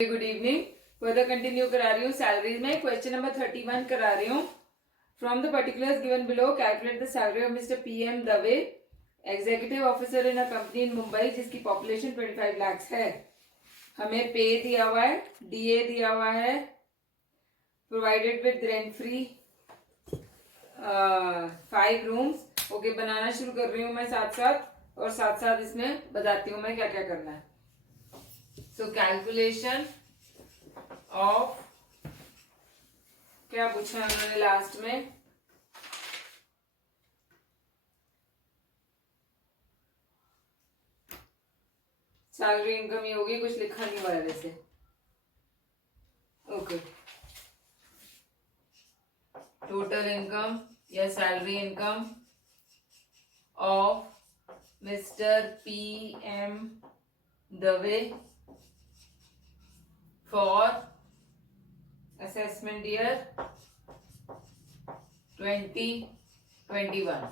Good evening. Further continue करा रही हूँ सैलरीज में। क्वेश्चन नंबर 31 करा रही हूँ। From the particulars given below calculate the salary of mister PM Dave, executive officer in a company इन मुंबई जिसकी पॉपुलेशन 25 लाख है। हमें पे दिया हुआ है, DA दिया हुआ है, provided with rent free 5 rooms. Okay, बनाना शुरू कर रही हूँ मैं साथ साथ, और साथ साथ इसमें बताती हूँ मैं क्या क्या करना है। सो कैलकुलेशन ऑफ, क्या पूछा उन्होंने लास्ट में, सैलरी इनकम ही होगी, कुछ लिखा नहीं हुआ है वैसे। ओके, टोटल इनकम या salary income of mister PM Dave for assessment year 2021।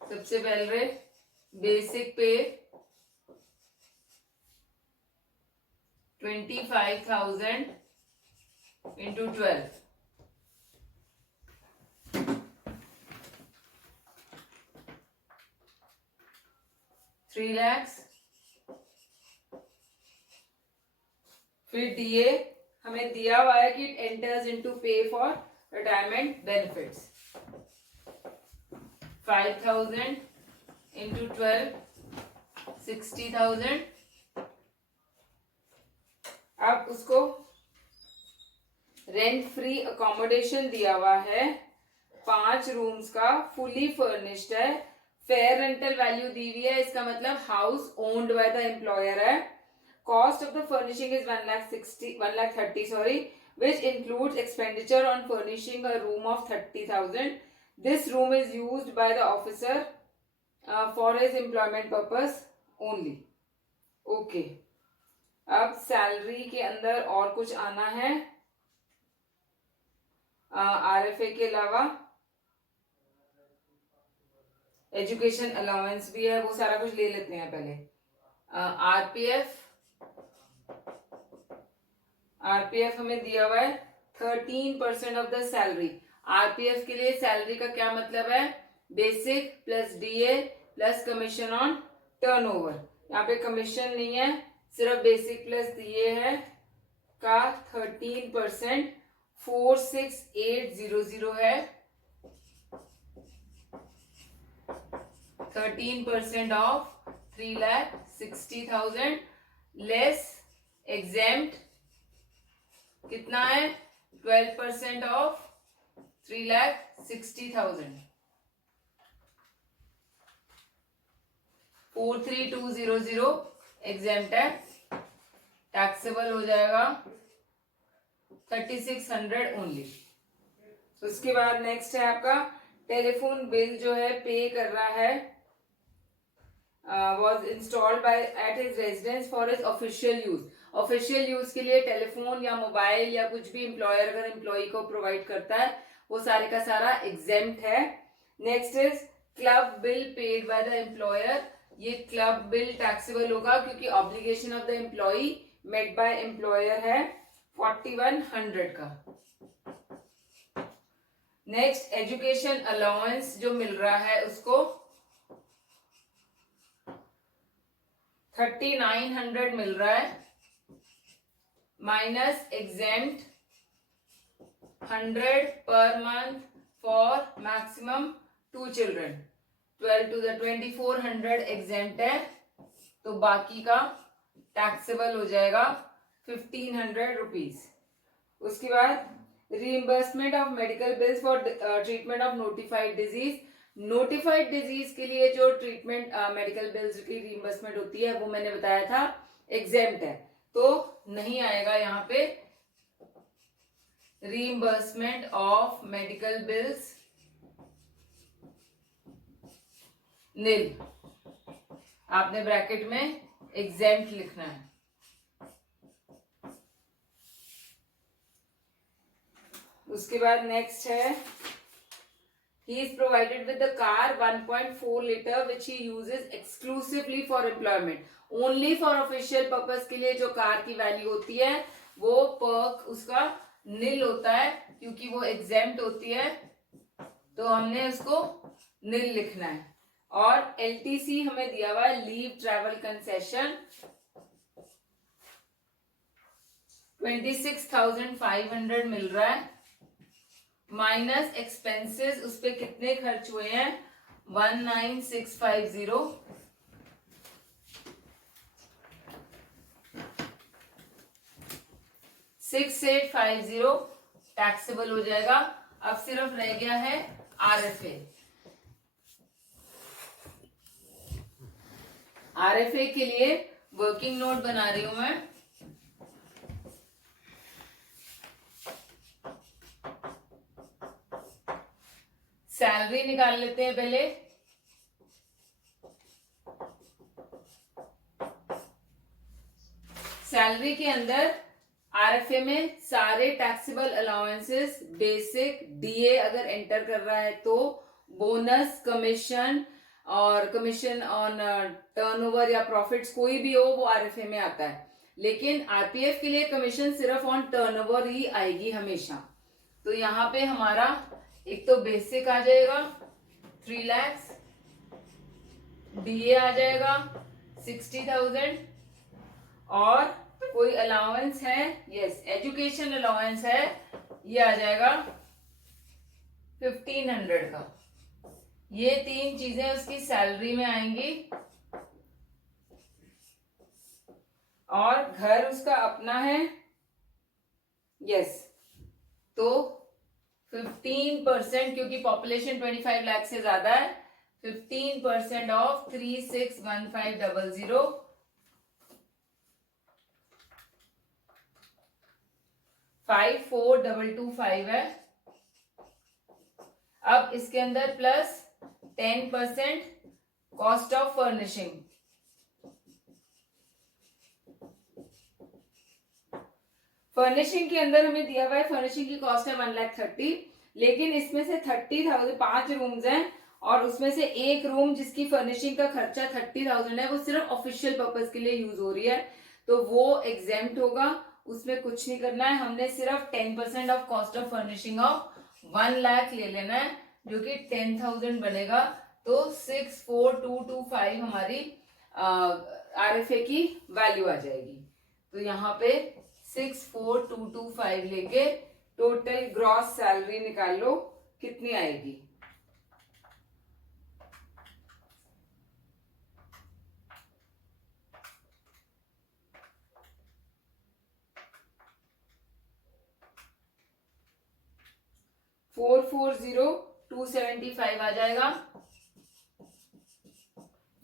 सबसे पहले बेसिक पे 25,000 इंटू 12, 3 lakhs। फिर DA हमें दिया हुआ है कि इट एंटर्स इनटू पे फॉर रिटायरमेंट बेनिफिट्स, 5,000 इंटू 12, 60,000। अब उसको रेंट फ्री अकोमोडेशन दिया हुआ है, 5 रूम्स का, फुली फर्निश्ड है, फेयर रेंटल वैल्यू दी हुई है, इसका मतलब house owned by the employer है। Cost of the furnishing is 1,30,000 sorry, which includes expenditure on furnishing a room of 30,000. This room is used by the officer for his employment purpose only. Okay. अब salary के अंदर और कुछ आना है RFA के अलावा, एजुकेशन अलाउंस भी है, वो सारा कुछ ले लेते हैं पहले। RPF हमें दिया हुआ है 13% ऑफ द सैलरी। RPF के लिए सैलरी का क्या मतलब है, basic plus DA plus commission on turnover. यहाँ पे कमीशन नहीं है, सिर्फ बेसिक प्लस DA है का 13%, 46800 है। 13% ऑफ 3,60,000 लेस एग्जेम्प्ट कितना है, 12% ऑफ 3,60,000, 43200 एग्जेम्प्ट है, टैक्सेबल हो जाएगा 3,600 ओनली। उसके बाद नेक्स्ट है आपका टेलीफोन बिल जो है पे कर रहा है, was installed by at his residence for his official use। Official use के लिए टेलीफोन या मोबाइल या कुछ भी एम्प्लॉयर अगर एम्प्लॉय को प्रोवाइड करता है वो सारे का सारा एग्जेम्प्ट है। Next is club bill paid by the employer. ये क्लब बिल टैक्सेबल होगा क्योंकि obligation of the employee met by employer है 4,100 का। नेक्स्ट एजुकेशन अलाउंस जो मिल रहा है उसको 3,900 मिल रहा है, minus exempt 100 per month for maximum 2 children, 12 to the 2,400 exempt है, तो बाकी का टैक्सेबल हो जाएगा 1,500 रुपीज। उसके बाद reimbursement of medical bills for treatment of notified disease. Notified disease के लिए जो ट्रीटमेंट मेडिकल बिल्स की रीइंबर्समेंट होती है वो मैंने बताया था एग्जेम्प्ट है, तो नहीं आएगा यहाँ पे रीइंबर्समेंट ऑफ मेडिकल बिल्स नील, आपने ब्रैकेट में एग्जेम्प्ट लिखना है। उसके बाद नेक्स्ट है He is provided with the car 1.4 liter which he uses exclusively for employment. Only for official purpose के लिए जो कार की वैल्यू होती है वो पर्क उसका नील होता है, क्योंकि वो एग्जेम्प्ट होती है, तो हमने उसको नील लिखना है. और LTC हमें दिया हुआ है लीव ट्रैवल कंसेशन 26,500 मिल रहा है, माइनस एक्सपेंसेस उस पे कितने खर्च हुए हैं 19,650. 6,850 टैक्सेबल हो जाएगा. अब सिर्फ रह गया है RFA. RFA के लिए वर्किंग नोट बना रही हूं मैं. सैलरी निकाल लेते हैं पहले. सैलरी के अंदर RFA में सारे टैक्सेबल अलाउंसेस, बेसिक, DA अगर एंटर कर रहा है तो, बोनस, कमीशन और कमीशन ऑन टर्नओवर या प्रॉफिट्स कोई भी हो वो RFA में आता है. लेकिन RPF के लिए कमीशन सिर्फ ऑन टर्नओवर ही आएगी हमेशा. तो यहाँ पे हमारा एक तो बेसिक आ जाएगा 3 lakhs, DA आ जाएगा 60,000 और कोई अलाउंस है, यस एजुकेशन अलाउंस है, ये आ जाएगा 1,500 का. ये 3 चीजें उसकी सैलरी में आएंगी. और घर उसका अपना है, यस, तो 15%, क्योंकि पॉपुलेशन 25 लाख से ज्यादा है, 15% ऑफ 361500 5425 है. अब इसके अंदर plus 10% cost of furnishing. Furnishing के अंदर हमें दिया हुआ है, फर्निशिंग की कॉस्ट है 1,30,000, लेकिन इसमें से 30,000 5 रूम्स हैं और उसमें से एक रूम जिसकी फर्निशिंग का खर्चा 30,000 है वो सिर्फ ऑफिशियल पर्पस के लिए यूज हो रही है, तो वो एग्जेम्प्ट होगा, उसमें कुछ नहीं करना है. हमने सिर्फ 10% of cost of furnishing of 1 lakh ले लेना है, जो कि 10,000 बनेगा. तो 64225 हमारी RFA की वैल्यू आ जाएगी. तो यहाँ पे 64225 लेके टोटल ग्रॉस सैलरी निकाल लो कितनी आएगी. $440,275 आ जाएगा.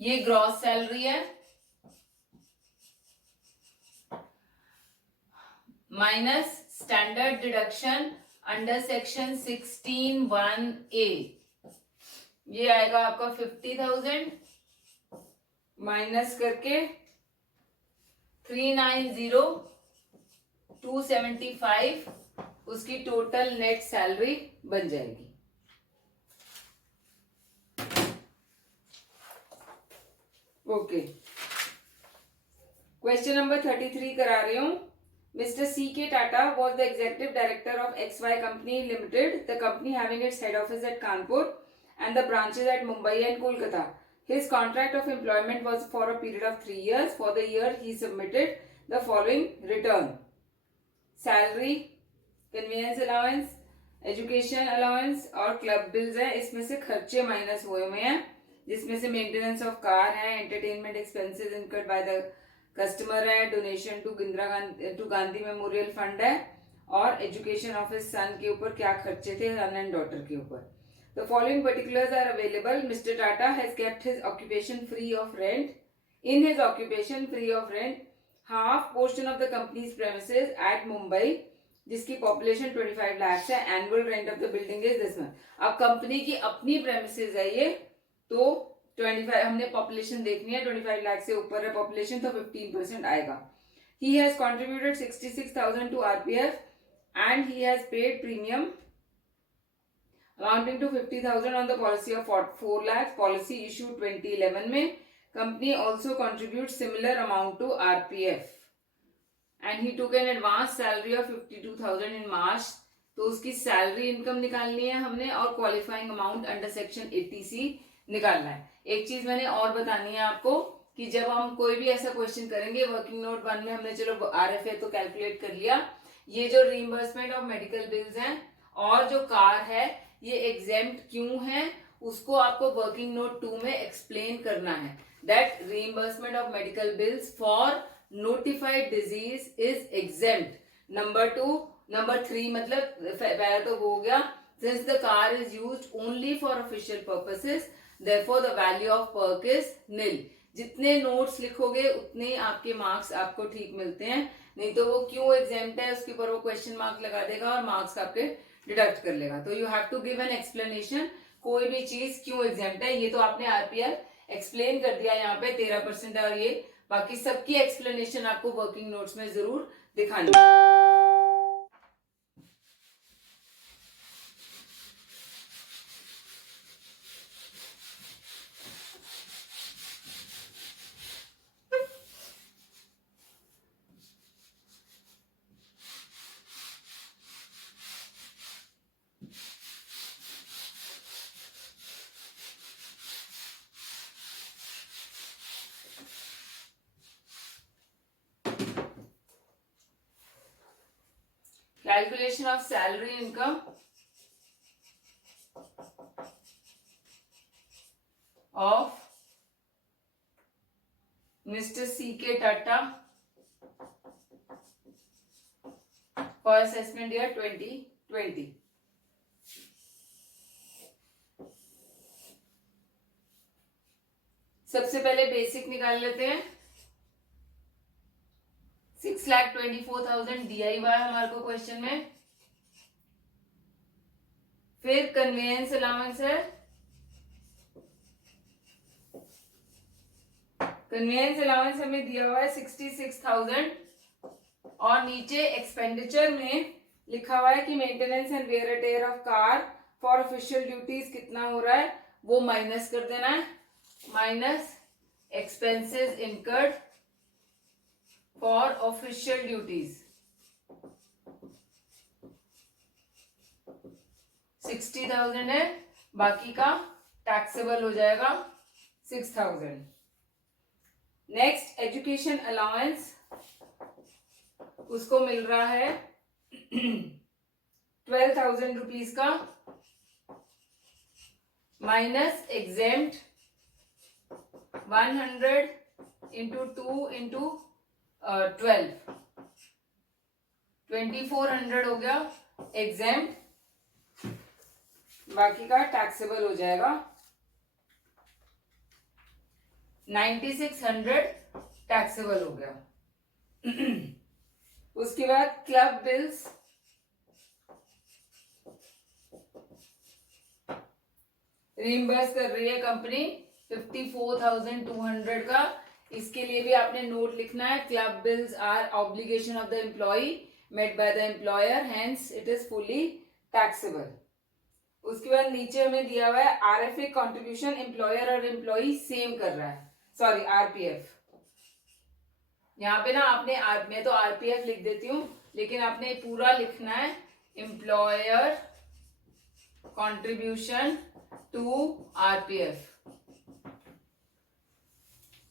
ये ग्रॉस सैलरी है, minus standard deduction under section 16(1)(a, ये आएगा आपका 50,000 माइनस करके 390,275 उसकी टोटल नेट सैलरी बन जाएगी. ओके, क्वेश्चन नंबर 33 करा रही हूं. Mr. C.K. Tata was the executive director of XY Company Limited, the company having its head office at Kanpur and the branches at Mumbai and Kolkata. His contract of employment was for a period of 3 years. For the year, he submitted the following return: salary, convenience allowance, education allowance और club bills है. इसमें से खर्चे minus हुए हैं, जिसमें से maintenance of car है, entertainment expenses incurred by the customer है, donation to Gandhi memorial fund है, और एजुकेशन ऑफ हिज सन के ऊपर क्या खर्चे थे सन एंड डॉटर के ऊपर. The following particulars are available. Mister Tata has kept his occupation free of rent. In his occupation free of rent half portion of the company's premises at Mumbai, जिसकी population 25 lakh है. Annual rent of the building is this much. अब company की अपनी premises है ये, तो 25 हमने population देखनी है, 25 लाख से ऊपर है पॉपुलेशन तो 15% आएगा. He has contributed 66,000 to RPF and he has paid premium amounting to 50,000 on the policy of 4 lakh, policy issue 2011 में. Company also contribute similar amount to RPF and he took an advance salary of 52,000 in March. तो उसकी salary income निकालनी है हमने और qualifying amount under section 80C निकालना है. एक चीज मैंने और बतानी है आपको कि जब हम कोई भी ऐसा क्वेश्चन करेंगे, वर्किंग नोट 1 में हमने चलो आरएफए तो कैलकुलेट कर लिया, ये जो रीइंबर्समेंट ऑफ मेडिकल बिल्स हैं और जो कार है ये एग्जेम्प्ट क्यों है उसको आपको वर्किंग नोट 2 में एक्सप्लेन करना है. That reimbursement of medical bills for notified disease is exempt. Number 3 मतलब पहला तो हो गया, since the car is used only for official purposes therefore the value of perk is nil. जितने नोट्स लिखोगे उतने आपके मार्क्स आपको ठीक मिलते हैं, नहीं तो वो क्यों एग्जाम्प्ट है उसके ऊपर वो क्वेश्चन मार्क लगा देगा और मार्क्स आपके डिडक्ट कर लेगा. तो you have to give an explanation, कोई भी चीज क्यों एग्जाम्प्ट है. ये तो आपने आरपीएल एक्सप्लेन कर दिया, यहाँ पे 13% है और ये बाकी सबकी एक्सप्लेनेशन आपको वर्किंग नोट्स में जरूर दिखानी है. Calculation of salary income of Mr. C.K. Tata for assessment year 2020. सबसे पहले बेसिक निकाल लेते हैं. 6,24,000 दिया ही हुआ है हमारे को क्वेश्चन में. फिर कन्वेयंस अलाउंस है, कन्वेयंस अलाउंस हमें दिया हुआ है 66,000 और नीचे एक्सपेंडिचर में लिखा हुआ है कि maintenance and wear and tear of car for official duties कितना हो रहा है वो माइनस कर देना है. Minus expenses incurred for official duties 60,000 है, बाकी का टैक्सेबल हो जाएगा 6,000. नेक्स्ट एजुकेशन अलाउंस, उसको मिल रहा है 12,000 रुपीज का माइनस एग्जेम्प्ट 100 इंटू 2 इंटू 12 2400 हो गया एग्जेम्प्ट, बाकी का टैक्सेबल हो जाएगा 9600 टैक्सेबल हो गया. उसके बाद क्लब बिल्स, रीइंबर्स कर रही है कंपनी 54,200 का. इसके लिए भी आपने नोट लिखना है. Club bills are obligation of the employee made by the employer, hence it is fully taxable. उसके बाद नीचे हमें दिया हुआ है आरएफए कंट्रीब्यूशन, एम्प्लॉयर और एम्प्लॉय सेम कर रहा है, सॉरी आरपीएफ. यहाँ पे ना आपने मैं तो आरपीएफ लिख देती हूँ लेकिन आपने पूरा लिखना है employer contribution to RPF.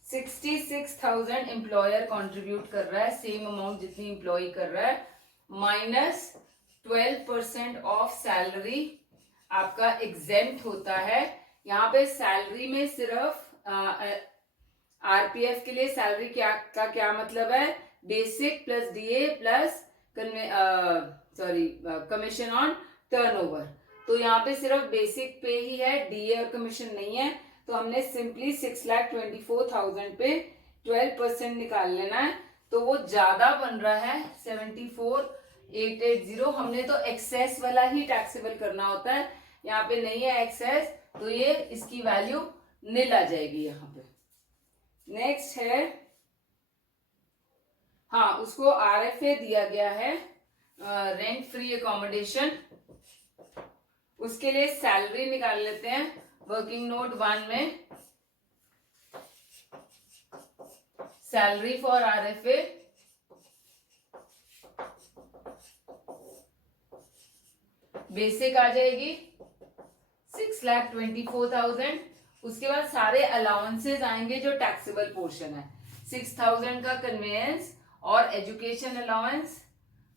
66,000 employer contribute कर रहा है, सेम अमाउंट जितनी एम्प्लॉय कर रहा है, माइनस 12% ऑफ सैलरी आपका एग्जेम्प्ट होता है. यहाँ पे सैलरी में सिर्फ आरपीएफ के लिए सैलरी क्या मतलब है, basic plus DA plus commission on turnover. तो यहाँ पे सिर्फ बेसिक पे ही है, डीए और कमीशन नहीं है. तो हमने सिंपली 6,24,000 पे 12% निकाल लेना है. तो वो ज्यादा बन रहा है 74,880. हमने तो एक्सेस वाला ही टैक्सेबल करना होता है, यहाँ पे नहीं है एक्सेस, तो ये इसकी वैल्यू निल आ जाएगी यहाँ पे. नेक्स्ट है, हाँ उसको आरएफए दिया गया है रेंट फ्री अकोमोडेशन, उसके लिए सैलरी निकाल लेते हैं वर्किंग नोट 1 में। सैलरी फॉर RFA बेसिक आ जाएगी 6,24,000। उसके बाद सारे अलाउंसेस आएंगे जो टैक्सेबल पोर्शन है, 6,000 का कन्वेंस और एजुकेशन अलाउंस,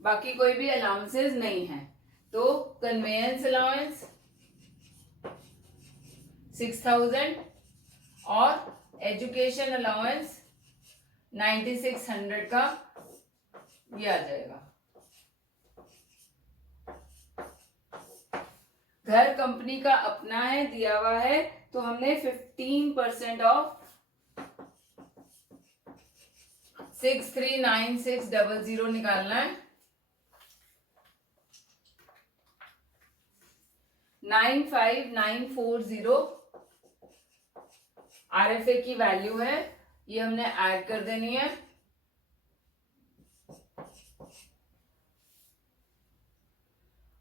बाकी कोई भी अलाउंसेस नहीं है। तो कन्वेंस अलाउंस 6,000 और एजुकेशन अलाउंस 9,600 का ये आ जाएगा। घर कंपनी का अपना है, दिया हुआ है, तो हमने 15% ऑफ 639600 निकालना है। 95940 RFA की वैल्यू है, ये हमने ऐड कर देनी है।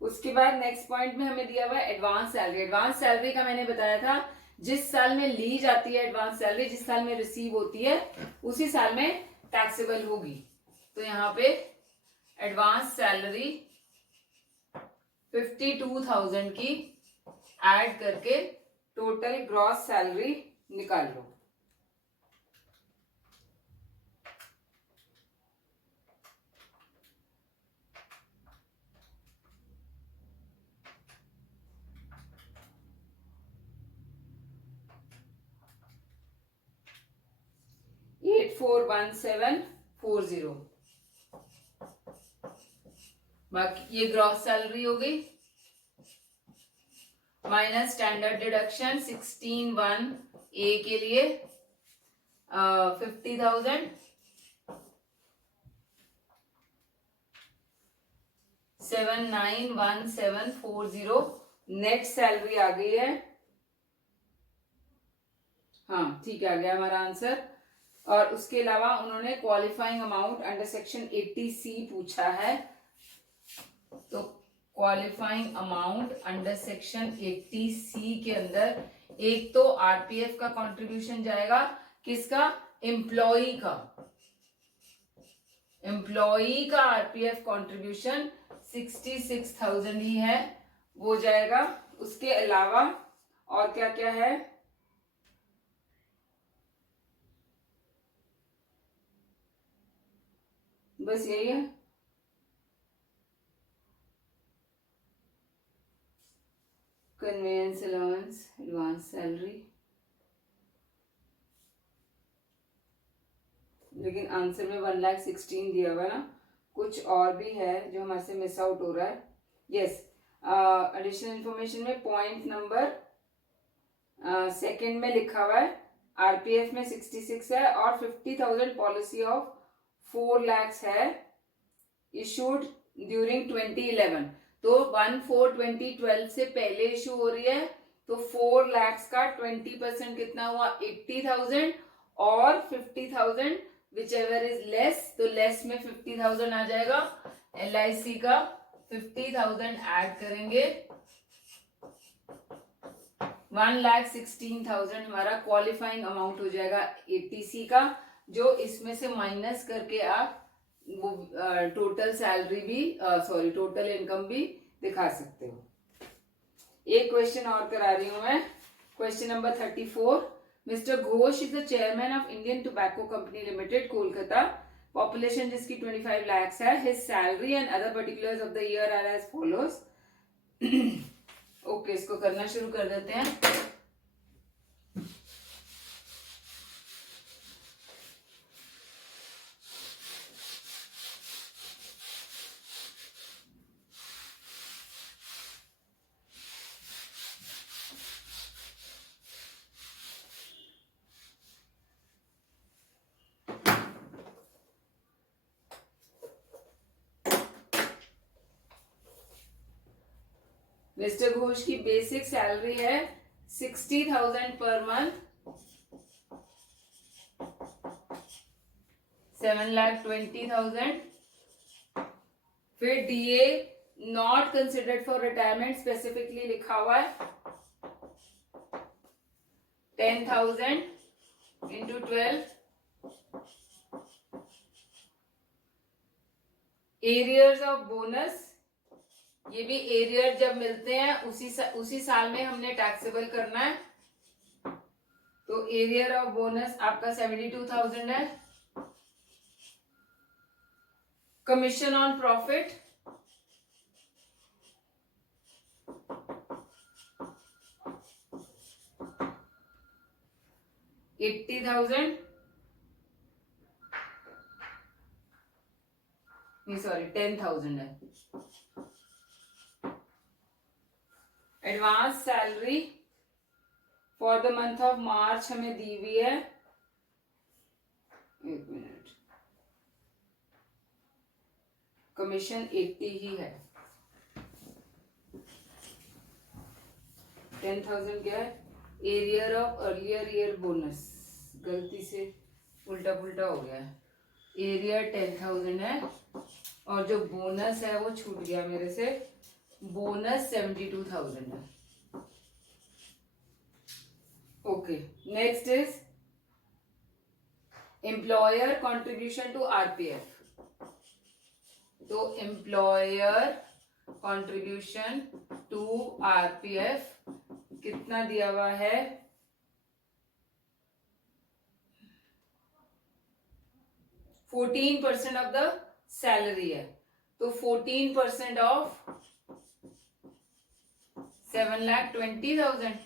उसके बाद नेक्स्ट पॉइंट में हमें दिया हुआ है एडवांस सैलरी। एडवांस सैलरी का मैंने बताया था जिस साल में ली जाती है एडवांस सैलरी, जिस साल में रिसीव होती है उसी साल में टैक्सेबल होगी। तो यहाँ पे एडवांस सैलरी 52,000 की ऐड करके टोटल ग्रॉस सैलरी निकाल लो। $84,1740 बाकी ये ग्रॉस सैलरी हो गई, माइनस स्टैंडर्ड डिडक्शन 16(1)(a) के लिए 50,000, 791740 नेट सैलरी आ गई है। हाँ ठीक है, आ गया हमारा आंसर। और उसके अलावा उन्होंने qualifying amount under section 80C पूछा है, तो qualifying amount under section 80C के अंदर एक तो RPF का कंट्रीब्यूशन जाएगा, किसका, एम्प्लॉई का। एम्प्लॉई का RPF कंट्रीब्यूशन 66,000 ही है, वो जाएगा। उसके अलावा और क्या क्या है, बस यही है। कन्वेंस अलाउंस, एडवांस सैलरी, लेकिन आंसर में 1,16,000 दिया हुआ ना, कुछ और भी है जो हमारे से मिस आउट हो रहा है। यस, एडिशनल इंफॉर्मेशन में पॉइंट नंबर सेकंड में लिखा हुआ है RPF में 66 है और 50,000 पॉलिसी ऑफ 4 lakhs है इशूड ड्यूरिंग 2011। तो 1/4/2012 से पहले इशू हो रही है, तो 4 lakhs का 20% कितना हुआ, 80,000 और 50,000 विच एवर इज लेस, तो लेस में 50,000 आ जाएगा। LIC का 50,000 ऐड करेंगे, 1,16,000 हमारा क्वालिफाइंग अमाउंट हो जाएगा 80C का, जो इसमें से माइनस करके आप वो टोटल सैलरी भी सॉरी टोटल इनकम भी दिखा सकते हो। एक क्वेश्चन और करा रही हूं मैं, question number 34। Mister Ghosh is the chairman of Indian tobacco company limited Kolkata, population जिसकी 25 lakhs है। His salary and other particulars of the year are as follows. Okay, इसको करना शुरू कर देते हैं। मिस्टर घोष की बेसिक सैलरी है 60,000 पर मंथ, 7,20,000। फिर DA not considered for retirement specifically लिखा हुआ है 10,000 इंटू 12. एरियर्स ऑफ बोनस, ये भी एरियर जब मिलते हैं उसी साल में हमने टैक्सेबल करना है. तो एरियर ऑफ बोनस आपका 72,000 है. कमीशन ऑन प्रॉफिट 80,000, नहीं सॉरी 10,000 है. Advance salary for the month of March हमें दी हुई है. एक मिनट, कमीशन 80 ही है. 10,000 क्या है? Arrear of earlier year bonus, गलती से उल्टा पुल्टा हो गया है. एरियर 10,000 है और जो बोनस है वो छूट गया मेरे से. बोनस 72,000 है. Okay, next is employer contribution to RPF. तो एम्प्लॉयर कॉन्ट्रीब्यूशन टू आरपीएफ कितना दिया हुआ है? 14% ऑफ द सैलरी है. तो 14% of 7,20,000.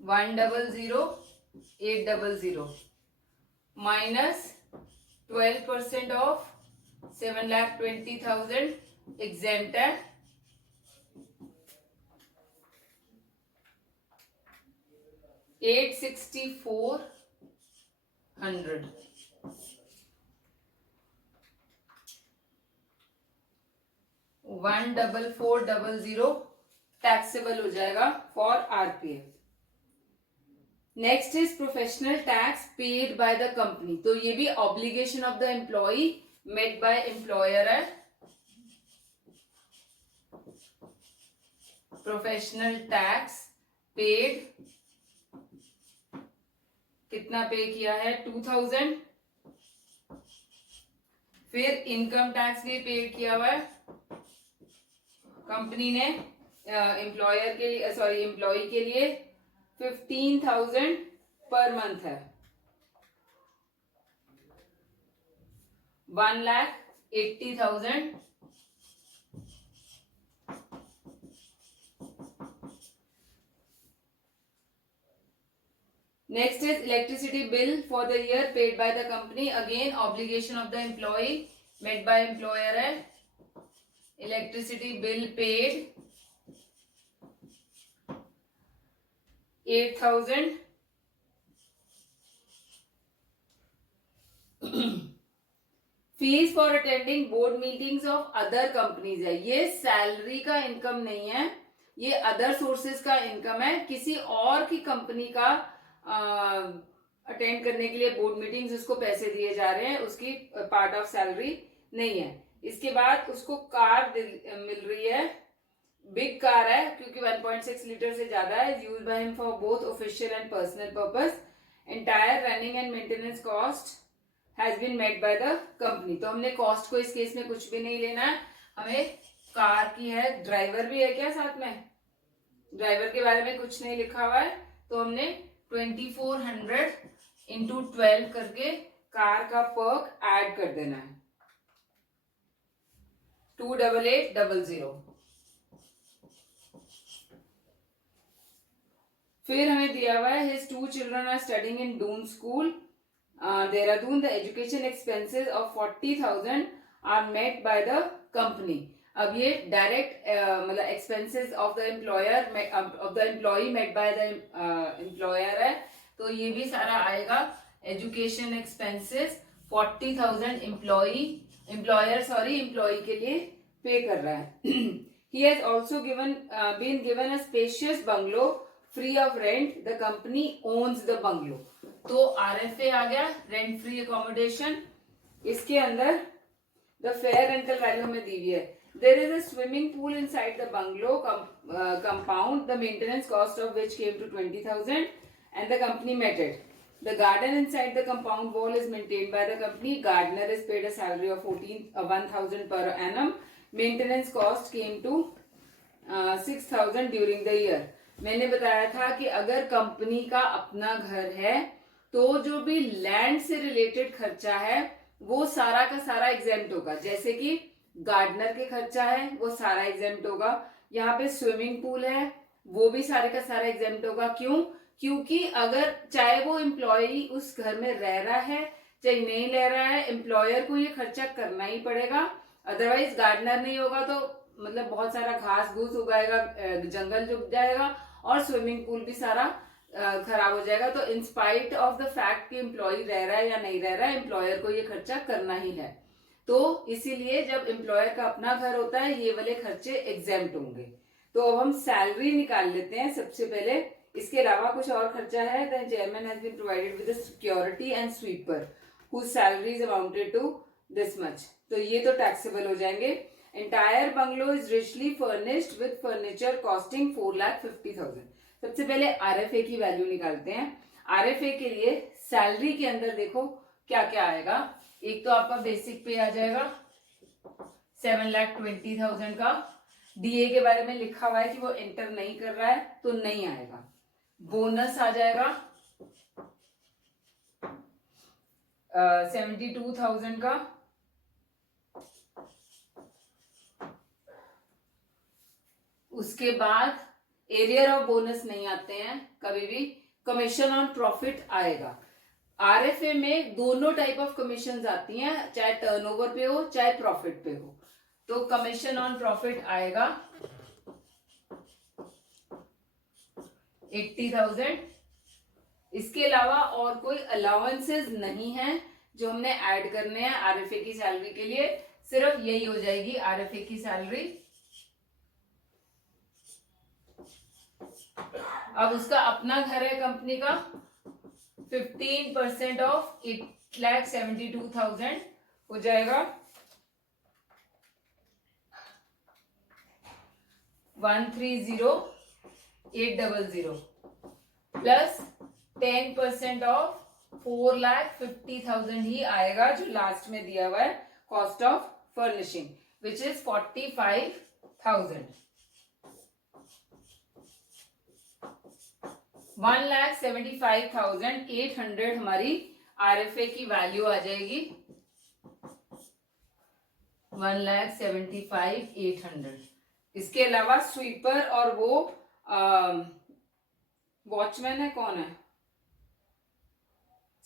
100,800 minus 12% of 7,20,000 exempted. 8,64,100. 1,44,00 taxable हो जाएगा for RPF. Next is professional tax paid by the company. तो ये भी obligation of the employee made by employer है. प्रोफेशनल टैक्स पेड कितना पे किया है? 2,000. फिर इनकम टैक्स भी पेड किया हुआ है कंपनी ने एम्प्लॉयर के लिए, सॉरी एम्प्लॉय के लिए 15,000 पर मंथ है. 1,80,000. Next is electricity bill for the year paid by the company. Again, obligation of the employee made by employer है. Electricity bill paid 8,000. Fees for attending board meetings of other companies है. ये salary का income नहीं है, ये other sources का income है. किसी और की कंपनी का अटेंड करने के लिए बोर्ड मीटिंग्स उसको पैसे दिए जा रहे हैं, उसकी पार्ट ऑफ सैलरी नहीं है. इसके बाद उसको कार मिल रही है, बिग कार है क्योंकि 1.6 लीटर से ज्यादा है. Use by him for both official and personal purpose. Entire running and maintenance cost has been made by the company. तो हमने कॉस्ट को इस केस में कुछ भी नहीं लेना है, हमें कार की है. ड्राइवर भी है क्या साथ में? ड्राइवर के बारे में कुछ नहीं लिखा हुआ है, तो हमने 2,400 इंटू 12 करके कार का पर्क ऐड कर देना है. 2,88,00. फिर हमें दिया हुआ है his 2 children are studying in Doon school Dehradun. The education expenses of 40,000 are met by the company. अब ये डायरेक्ट मतलब expenses of the employee met by the employer है, तो ये भी सारा आएगा. एजुकेशन एक्सपेंसेस 40,000 एम्प्लॉय के लिए पे कर रहा है. He has also been given a spacious bungalow free of rent, the company owns the bungalow. तो RFA आ गया, रेंट फ्री अकोमोडेशन। इसके अंदर द फेयर रेंटल वैल्यू में दी हुई है। There is a swimming pool inside the bungalow compound, the maintenance cost of which came to 20,000 and the company met it. The garden inside the compound wall is maintained by the company. Gardener is paid a salary of 1,000 per annum. Maintenance cost came to 6,000 during the year. मैंने बताया था कि अगर company का अपना घर है तो जो भी लैंड से रिलेटेड खर्चा है वो सारा का सारा एग्जेम्प्ट होगा। जैसे कि गार्डनर के खर्चा है वो सारा एग्जेम्प्ट होगा। यहाँ पे स्विमिंग पूल है वो भी सारे का सारा एग्जेम्प्ट होगा। क्यों? क्योंकि अगर चाहे वो एम्प्लॉय उस घर में रह रहा है चाहे नहीं रह रहा है, एम्प्लॉयर को ये खर्चा करना ही पड़ेगा। अदरवाइज गार्डनर नहीं होगा तो मतलब बहुत सारा घास घूस उगाएगा, जंगल जुग जाएगा और स्विमिंग पूल भी सारा खराब हो जाएगा। तो इंस्पाइट ऑफ द फैक्ट कि एम्प्लॉय रह रहा है या नहीं रह रहा है, एम्प्लॉयर को ये खर्चा करना ही है। तो इसीलिए जब एम्प्लॉयर का अपना घर होता है ये वाले खर्चे एग्जेम्प्ट होंगे। तो अब हम सैलरी निकाल लेते हैं सबसे पहले। इसके अलावा कुछ और खर्चा है। The chairman has been provided with security and sweeper whose salaries amounted to this much. तो ये तो टैक्सेबल हो जाएंगे। Entire bungalow is richly furnished with furniture costing 4,50,000। सबसे पहले RFA की वैल्यू निकालते हैं। RFA के लिए सैलरी के अंदर देखो क्या क्या आएगा। एक तो आपका बेसिक पे आ जाएगा 7,20,000 का। DA के बारे में लिखा हुआ है कि वो एंटर नहीं कर रहा है तो नहीं आएगा। बोनस आ जाएगा 72,000 का। उसके बाद एरियर ऑफ बोनस नहीं आते हैं कभी भी। कमीशन ऑन प्रॉफिट आएगा। RFA में दोनों टाइप ऑफ कमीशन आती हैं, चाहे टर्नओवर पे हो चाहे प्रॉफिट पे हो। तो कमीशन ऑन प्रॉफिट आएगा 80,000। इसके अलावा और कोई अलाउंसेस नहीं है जो हमने ऐड करने हैं RFA की सैलरी के लिए। सिर्फ यही हो जाएगी RFA की सैलरी। अब उसका अपना घर है कंपनी का, 15% ऑफ 8,72,000 हो जाएगा 130,800 प्लस 10% ऑफ 4,50,000 ही आएगा जो लास्ट में दिया हुआ है cost of furnishing which is 45,000। 1,75,800 हमारी RFA की वैल्यू आ जाएगी। 1,75,800। इसके अलावा स्वीपर और वो वॉचमैन है, कौन है,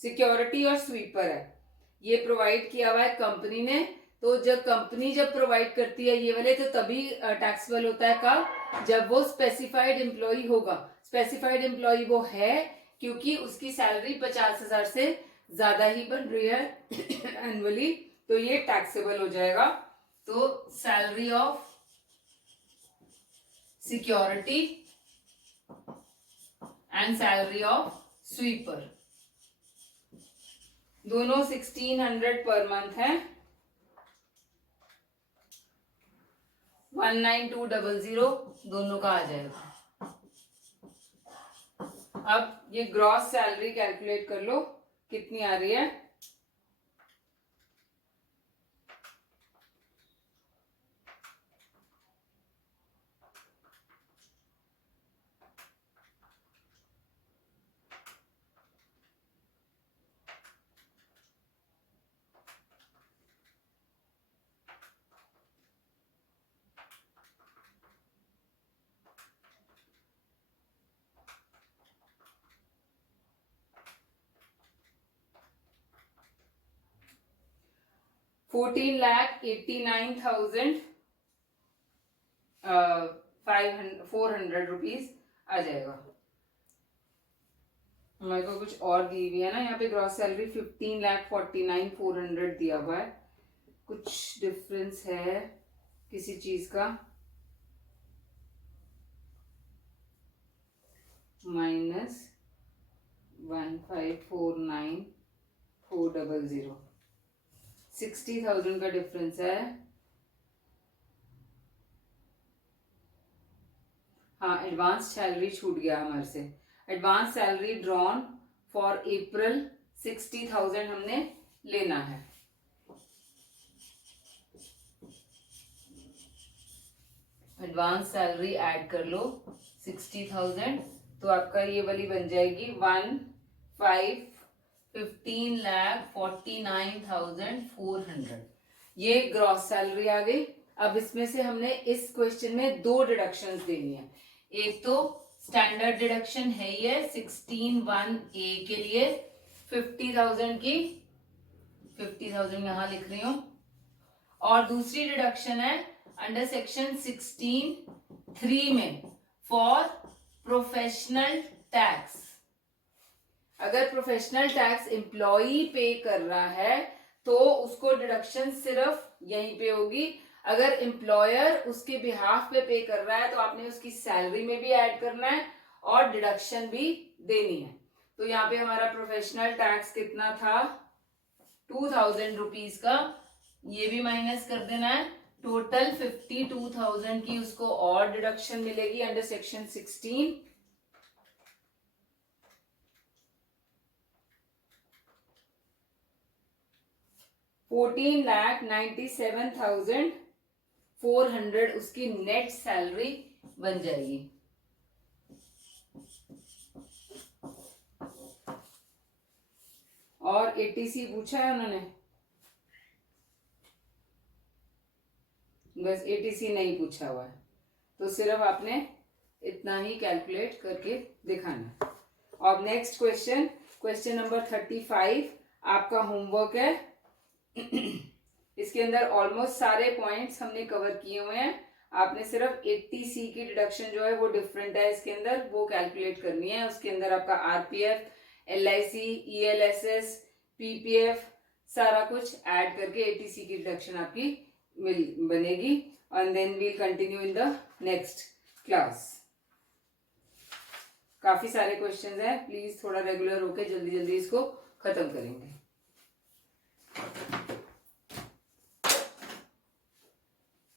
सिक्योरिटी और स्वीपर है, ये प्रोवाइड किया हुआ है कंपनी ने। तो जब कंपनी प्रोवाइड करती है ये वाले तो तभी टैक्सेबल होता है। कब? जब वो स्पेसिफाइड एम्प्लॉय होगा। स्पेसिफाइड एम्प्लॉय वो है क्योंकि उसकी सैलरी 50,000 से ज्यादा ही बन रही है एनुअली, तो ये टैक्सेबल हो जाएगा। तो salary of security and salary of sweeper दोनों 1,600 पर मंथ है। 1,92,000 दोनों का आ जाएगा। अब ये ग्रॉस सैलरी कैलकुलेट कर लो कितनी आ रही है। ₹1,89,400 आ जाएगा। हमारे को कुछ और दी हुई है ना यहाँ पे। ग्रॉस सैलरी 15,49,400 दिया हुआ है। कुछ डिफरेंस है किसी चीज का। -1549,400, 60,000 का डिफरेंस है। हाँ, एडवांस सैलरी छूट गया हमारे से। एडवांस सैलरी ड्रॉन फॉर अप्रैल 60,000 हमने लेना है। एडवांस सैलरी ऐड कर लो 60,000, तो आपका ये वाली बन जाएगी 15,49,400। ये ग्रॉस सैलरी आ गई। अब इसमें से हमने इस क्वेश्चन में 2 डिडक्शंस देनी है। एक तो स्टैंडर्ड डिडक्शन है ही है 16(1)(a) के लिए 50,000 की, 50,000 यहां लिख रही हूं। और दूसरी डिडक्शन है अंडर सेक्शन 16(3) में फॉर प्रोफेशनल टैक्स। अगर प्रोफेशनल टैक्स एम्प्लॉई पे कर रहा है तो उसको डिडक्शन सिर्फ यहीं पे होगी। अगर एम्प्लॉयर उसके बिहाफ पे कर रहा है तो आपने उसकी सैलरी में भी ऐड करना है और डिडक्शन भी देनी है। तो यहाँ पे हमारा प्रोफेशनल टैक्स कितना था 2,000 रुपीज का, ये भी माइनस कर देना है। टोटल 52,000 की उसको और डिडक्शन मिलेगी अंडर सेक्शन 16। 14,97,400 उसकी नेट सैलरी बन जाएगी। और एटीसी पूछा है उन्होंने, बस एटीसी नहीं पूछा हुआ है, तो सिर्फ आपने इतना ही कैलकुलेट करके दिखाना। और नेक्स्ट क्वेश्चन, क्वेश्चन नंबर 35 आपका होमवर्क है। इसके अंदर ऑलमोस्ट सारे पॉइंट्स हमने कवर किए हुए हैं। आपने सिर्फ 80C की डिडक्शन जो है वो डिफरेंट है इसके अंदर, वो कैलकुलेट करनी है। उसके अंदर आपका आरपीएफ, एलआईसी, ईएलएसएस, पीपीएफ सारा कुछ ऐड करके 80C की डिडक्शन आपकी बनेगी। And then we'll continue in the next class. काफी सारे क्वेश्चंस हैं, प्लीज थोड़ा रेगुलर होके जल्दी जल्दी इसको खत्म करेंगे।